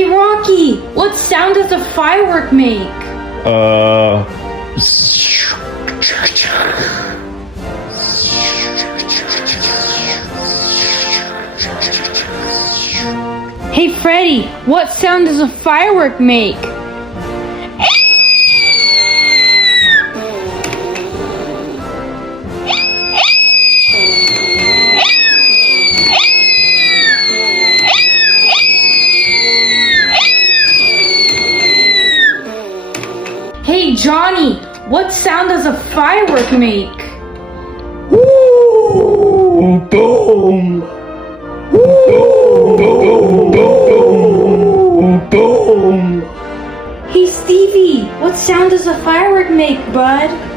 Hey Rocky, what sound does a firework make? Uh. Hey Freddy, what sound does a firework make? Hey Johnny, what sound does a firework make? Ooh, boom. Boom, boom, boom, boom. Hey Stevie, what sound does a firework make, bud?